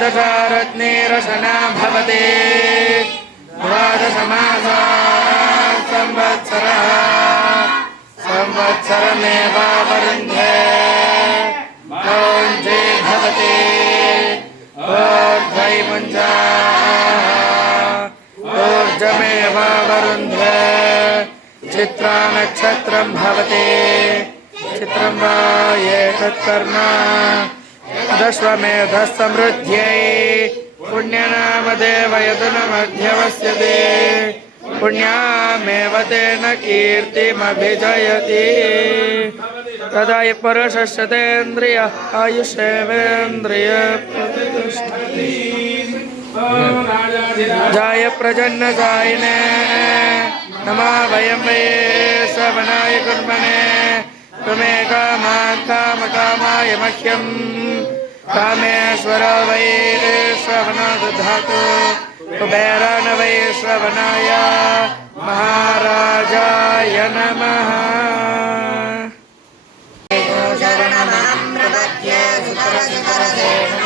दशरत्नेरशना भवति द्वादशमासाः संवत्सरः संवत्सरमेवावरुन्धे मौञ्जे भवति ऊर्ध्वैमुञ्जाः ऊर्जमेवावरुन्धे चित्रा नक्षत्रं भवति चित्रं वा एतत्कर्म दश्वमेधः समृद्ध्यै पुण्यनामदेव यदुनमध्यवस्यते पुण्यामेव तेन कीर्तिमभिजयति तदा हि पुरुषस्य तेन्द्रिय आयुष्येवेन्द्रिय प्रतिष्ठति जाय प्रजन्नजायिने नमः वयं वै श्रवणाय कुर्मणे त्वमे कामकामाय मह्यं कामेश्वर वै श्रवणाय दधातु कुबेरान वै श्रवणाय महाराजाय नमः। शरणमहं प्रपद्ये सुतरसुतरसेन